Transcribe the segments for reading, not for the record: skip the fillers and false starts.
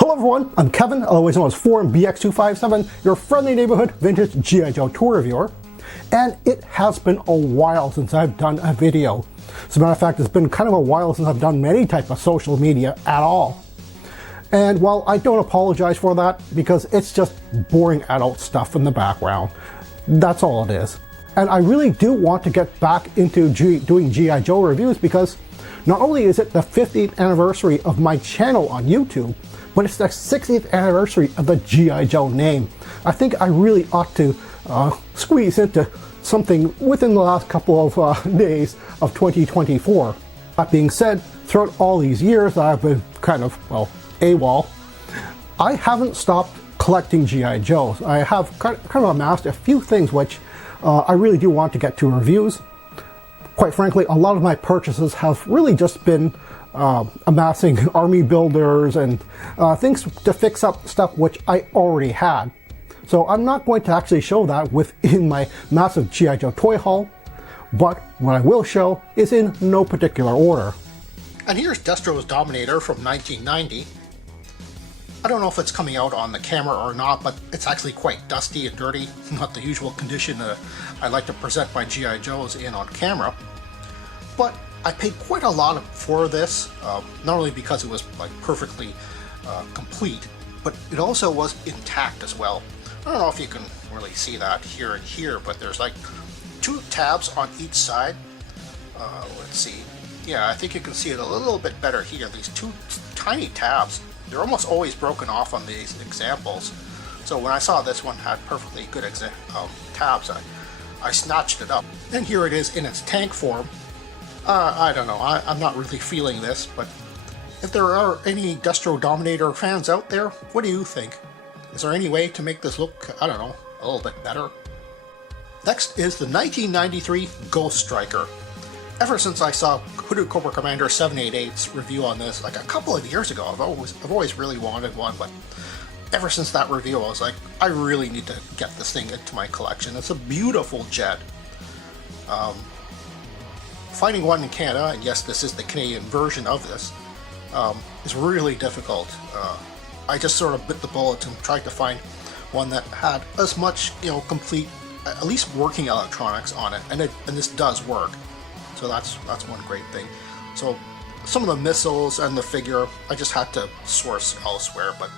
Hello everyone, I'm Kevin, otherwise known as 4BX257, your friendly neighborhood vintage G.I. Joe toy reviewer. And it has been a while since I've done a video. As a matter of fact, it's been kind of a while since I've done any type of social media at all. And while I don't apologize for that, because it's just boring adult stuff in the background. That's all it is. And I really do want to get back into doing G.I. Joe reviews, because not only is it the 50th anniversary of my channel on YouTube, but it's the 60th anniversary of the G.I. Joe name. I think I really ought to squeeze into something within the last couple of days of 2024. That being said, throughout all these years that I've been kind of, well, AWOL, I haven't stopped collecting G.I. Joes. I have kind of amassed a few things which I really do want to get to reviews. Quite frankly, a lot of my purchases have really just been amassing army builders and things to fix up stuff which I already had. So I'm not going to actually show that within my massive G.I. Joe toy haul, but what I will show is in no particular order. And here's Destro's Dominator from 1990. I don't know if it's coming out on the camera or not, but it's actually quite dusty and dirty. Not the usual condition I like to present my G.I. Joes in on camera. But I paid quite a lot for this, not only because it was like perfectly complete, but it also was intact as well. I don't know if you can really see that here and here, but there's like 2 tabs on each side. Let's see. Yeah, I think you can see it a little bit better here. These 2 tiny tabs. They're almost always broken off on these examples. So when I saw this one had perfectly good tabs, I snatched it up. And here it is in its tank form. I don't know, I'm not really feeling this, but if there are any Destro Dominator fans out there, what do you think? Is there any way to make this look, I don't know, a little bit better? Next is the 1993 Ghost Striker. Ever since I saw Hooded Cobra Commander 788's review on this, like a couple of years ago, I've always really wanted one, but ever since that review I was like, I really need to get this thing into my collection. It's a beautiful jet. Finding one in Canada, and yes, this is the Canadian version of this, is really difficult. I just sort of bit the bullet and tried to find one that had as much, complete, at least working electronics on it, and this does work. So that's one great thing. So some of the missiles and the figure, I just had to source elsewhere, but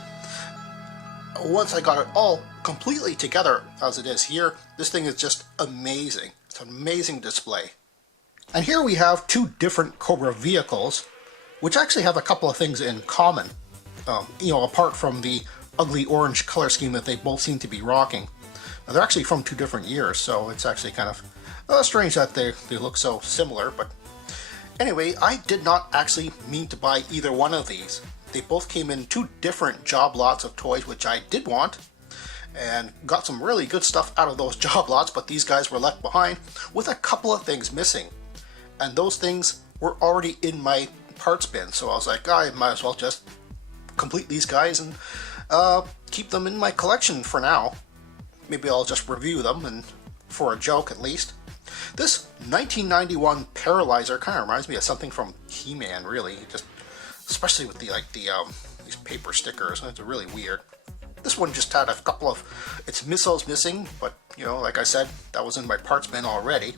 once I got it all completely together as it is here, this thing is just amazing. It's an amazing display. And here we have 2 different Cobra vehicles, which actually have a couple of things in common. Apart from the ugly orange color scheme that they both seem to be rocking. Now, they're actually from 2 different years, so it's actually kind of strange that they look so similar. But anyway, I did not actually mean to buy either one of these. They both came in 2 different job lots of toys, which I did want, and got some really good stuff out of those job lots, but these guys were left behind with a couple of things missing. And those things were already in my parts bin, so I was like, I might as well just complete these guys and keep them in my collection for now. Maybe I'll just review them, and for a joke at least. This 1991 Paralyzer kind of reminds me of something from He-Man, really, just especially with these paper stickers. It's really weird. This one just had a couple of its missiles missing, but like I said, that was in my parts bin already.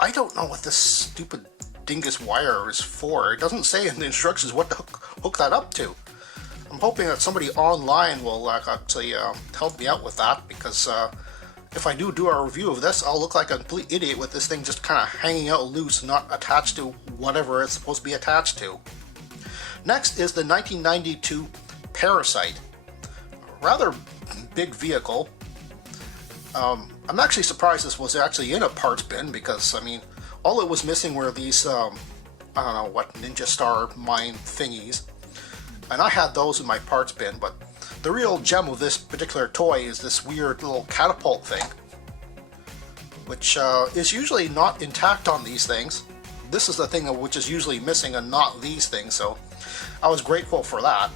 I don't know what this stupid dingus wire is for. It doesn't say in the instructions what to hook that up to. I'm hoping that somebody online will actually help me out with that, because if I do a review of this, I'll look like a complete idiot with this thing just kind of hanging out loose, not attached to whatever it's supposed to be attached to. Next is the 1992 Parasite. A rather big vehicle. I'm actually surprised this was actually in a parts bin, because, I mean, all it was missing were these, I don't know what, Ninja Star mine thingies. And I had those in my parts bin, but the real gem of this particular toy is this weird little catapult thing, which is usually not intact on these things. This is the thing which is usually missing and not these things, so I was grateful for that.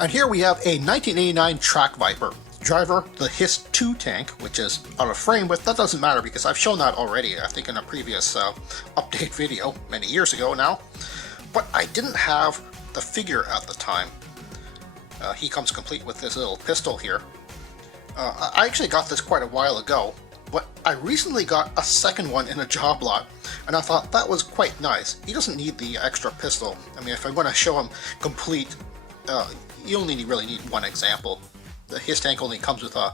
And here we have a 1989 Track Viper. Driver, the Hiss 2 tank, which is out of frame, but that doesn't matter because I've shown that already, I think in a previous update video many years ago now. But I didn't have the figure at the time. He comes complete with this little pistol here. I actually got this quite a while ago, but I recently got a second one in a job lot, and I thought that was quite nice. He doesn't need the extra pistol. I mean, if I'm going to show him complete, you only really need one example. His tank only comes with a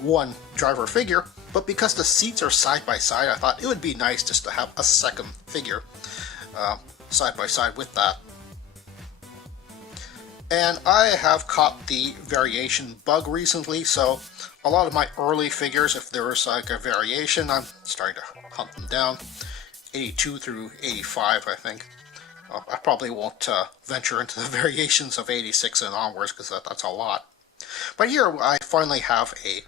one driver figure, but because the seats are side by side, I thought it would be nice just to have a second figure side by side with that. And I have caught the variation bug recently, so a lot of my early figures, if there was like a variation, I'm starting to hunt them down. 82 through 85, I think. I probably won't venture into the variations of 86 and onwards, because that's a lot. But here I finally have a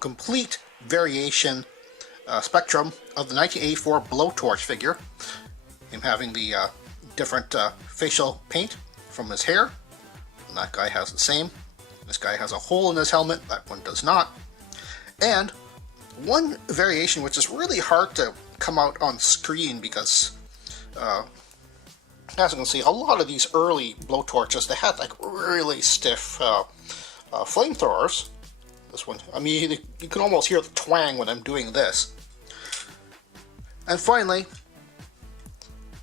complete variation spectrum of the 1984 Blowtorch figure. Him having the different facial paint from his hair. And that guy has the same. This guy has a hole in his helmet, that one does not. And one variation which is really hard to come out on screen because, as you can see, a lot of these early blowtorches, they had like really stiff flamethrowers. This one, I mean, you can almost hear the twang when I'm doing this. And finally,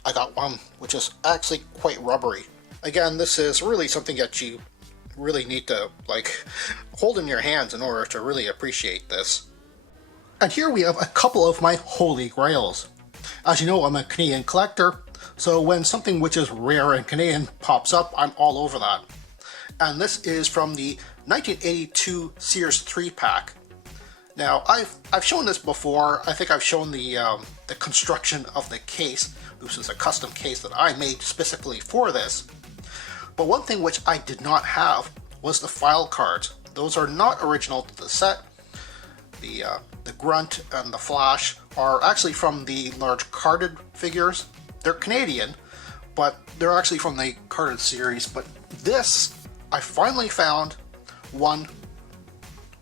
I got one which is actually quite rubbery. Again, this is really something that you really need to like hold in your hands in order to really appreciate this. And here we have a couple of my holy grails. As you know, I'm a Canadian collector, so when something which is rare and Canadian pops up, I'm all over that. And this is from the 1982 Sears 3-pack. Now, I've shown this before. I think I've shown the construction of the case. This is a custom case that I made specifically for this. But one thing which I did not have was the file cards. Those are not original to the set. The Grunt and the Flash are actually from the large carded figures. They're Canadian, but they're actually from the carded series. But this, I finally found one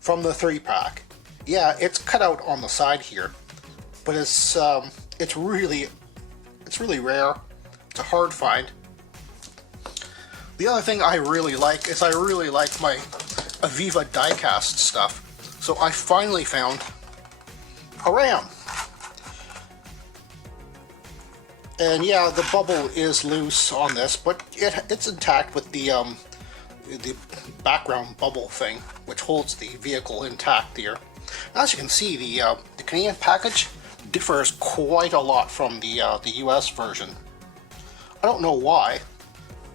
from the 3-pack. Yeah, it's cut out on the side here, but it's really rare. It's a hard find. The other thing I really like is I really like my Aviva diecast stuff. So I finally found a Ram. And yeah, the bubble is loose on this, but it's intact with the background bubble thing, which holds the vehicle intact here. As you can see, the Canadian package differs quite a lot from the US version. I don't know why.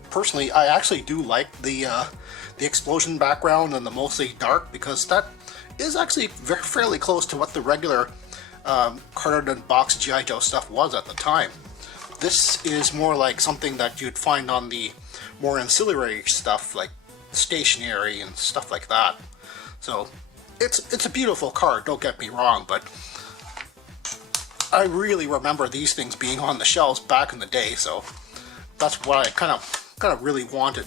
Personally, I actually do like the explosion background and the mostly dark, because that is actually fairly close to what the regular carded and boxed G.I. Joe stuff was at the time. This is more like something that you'd find on the more ancillary stuff, like stationery and stuff like that. So it's a beautiful card, don't get me wrong, but I really remember these things being on the shelves back in the day, so that's what I kind of really wanted.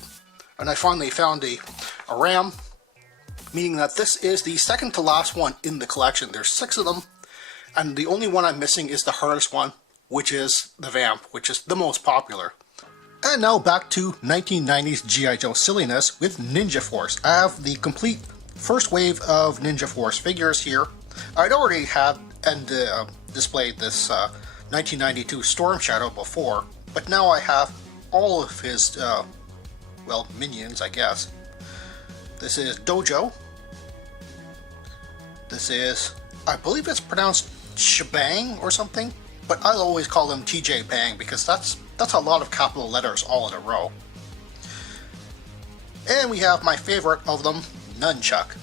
And I finally found a Ram, meaning that this is the second to last one in the collection. There's 6 of them, and the only one I'm missing is the hardest one, which is the Vamp, which is the most popular. And now back to 1990s G.I. Joe silliness with Ninja Force. I have the complete first wave of Ninja Force figures here. I'd already had and displayed this 1992 Storm Shadow before, but now I have all of his, well, minions, I guess. This is Dojo. This is, I believe it's pronounced Shebang or something, but I'll always call him TJ Bang because that's a lot of capital letters all in a row. And we have my favorite of them, Nunchuck.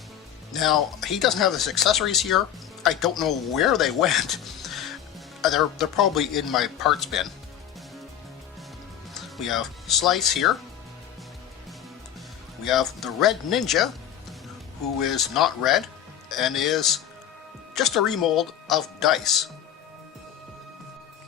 Now, he doesn't have his accessories here. I don't know where they went. They're probably in my parts bin. We have Slice here. We have the Red Ninja, who is not red and is just a remold of Dice.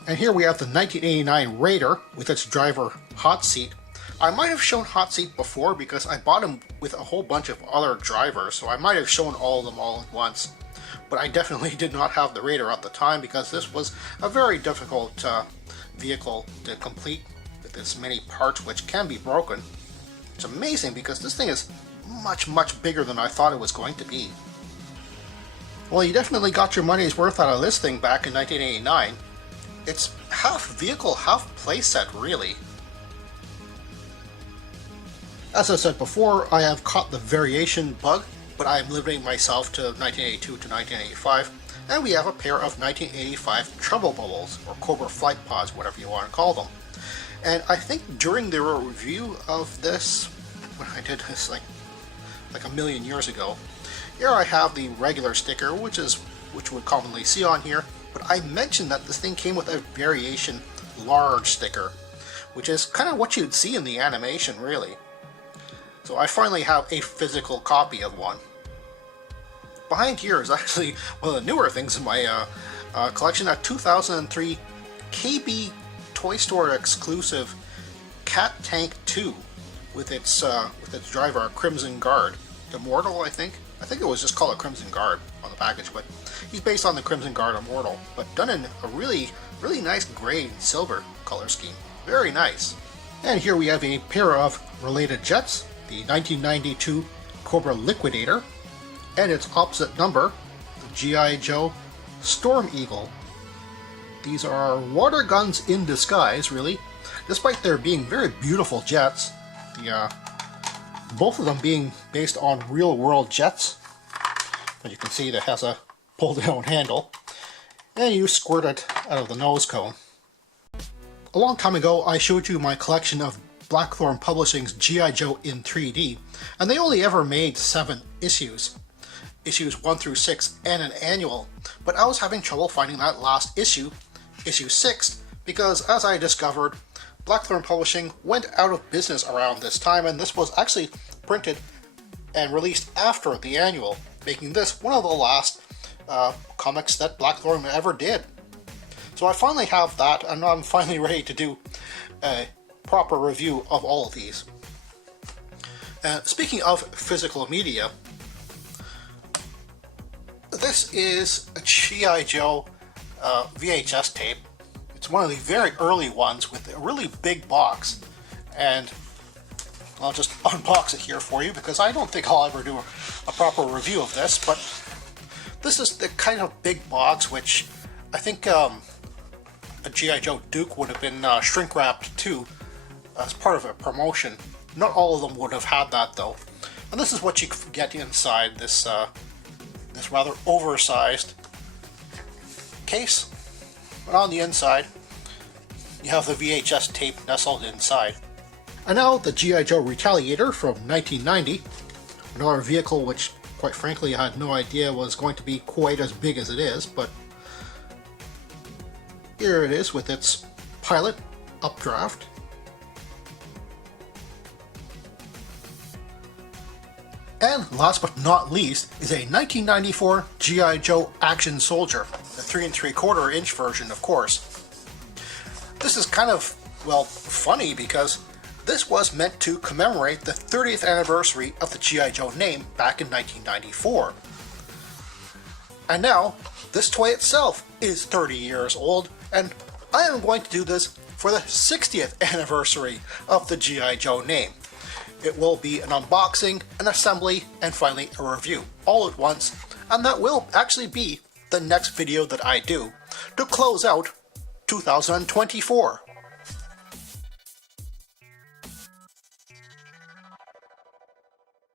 And here we have the 1989 Raider with its driver Hot Seat. I might have shown Hot Seat before because I bought him with a whole bunch of other drivers, so I might have shown all of them all at once. But I definitely did not have the Raider at the time because this was a very difficult vehicle to complete. with its many parts which can be broken. It's amazing because this thing is much bigger than I thought it was going to be. Well, you definitely got your money's worth out of this thing back in 1989. It's half vehicle, half playset, really. As I said before, I have caught the variation bug, but I am limiting myself to 1982 to 1985, and we have a pair of 1985 Trouble Bubbles, or Cobra Flight Pods, whatever you want to call them. And I think during the review of this, when I did this like a million years ago, here I have the regular sticker, which would commonly see on here, but I mentioned that this thing came with a variation large sticker, which is kind of what you'd see in the animation, really. So I finally have a physical copy of one. Behind here is actually one of the newer things in my collection, a 2003 KB Toy Store exclusive Cat Tank 2 with its driver, Crimson Guard. Immortal, I think. I think it was just called a Crimson Guard on the package, but he's based on the Crimson Guard Immortal, but done in a really nice gray and silver color scheme. Very nice. And here we have a pair of related jets, the 1992 Cobra Liquidator, and its opposite number, the G.I. Joe Storm Eagle. These are water guns in disguise, really, despite their being very beautiful jets. Both of them being based on real-world jets. As you can see, that has a pull-down handle, and you squirt it out of the nose cone. A long time ago, I showed you my collection of Blackthorn Publishing's G.I. Joe in 3D, and they only ever made 7 issues. Issues 1 through 6 and an annual, but I was having trouble finding that last issue, issue 6, because as I discovered, Blackthorn Publishing went out of business around this time, and this was actually printed and released after the annual, making this one of the last comics that Blackthorn ever did. So I finally have that, and I'm finally ready to do a proper review of all of these. Speaking of physical media, this is a G.I. Joe VHS tape. It's one of the very early ones with a really big box, and I'll just unbox it here for you because I don't think I'll ever do a proper review of this, but this is the kind of big box which I think a G.I. Joe Duke would have been shrink wrapped too as part of a promotion. Not all of them would have had that though. And this is what you get inside this this rather oversized case. But on the inside, you have the VHS tape nestled inside. And now the G.I. Joe Retaliator from 1990, another vehicle which, quite frankly, I had no idea was going to be quite as big as it is, but here it is with its pilot updraft. And last but not least is a 1994 G.I. Joe Action Soldier, the 3 3/4 inch version, of course. This is kind of, well, funny because this was meant to commemorate the 30th anniversary of the G.I. Joe name back in 1994. And now, this toy itself is 30 years old, and I am going to do this for the 60th anniversary of the G.I. Joe name. It will be an unboxing, an assembly, and finally a review, all at once, and that will actually be the next video that I do to close out 2024.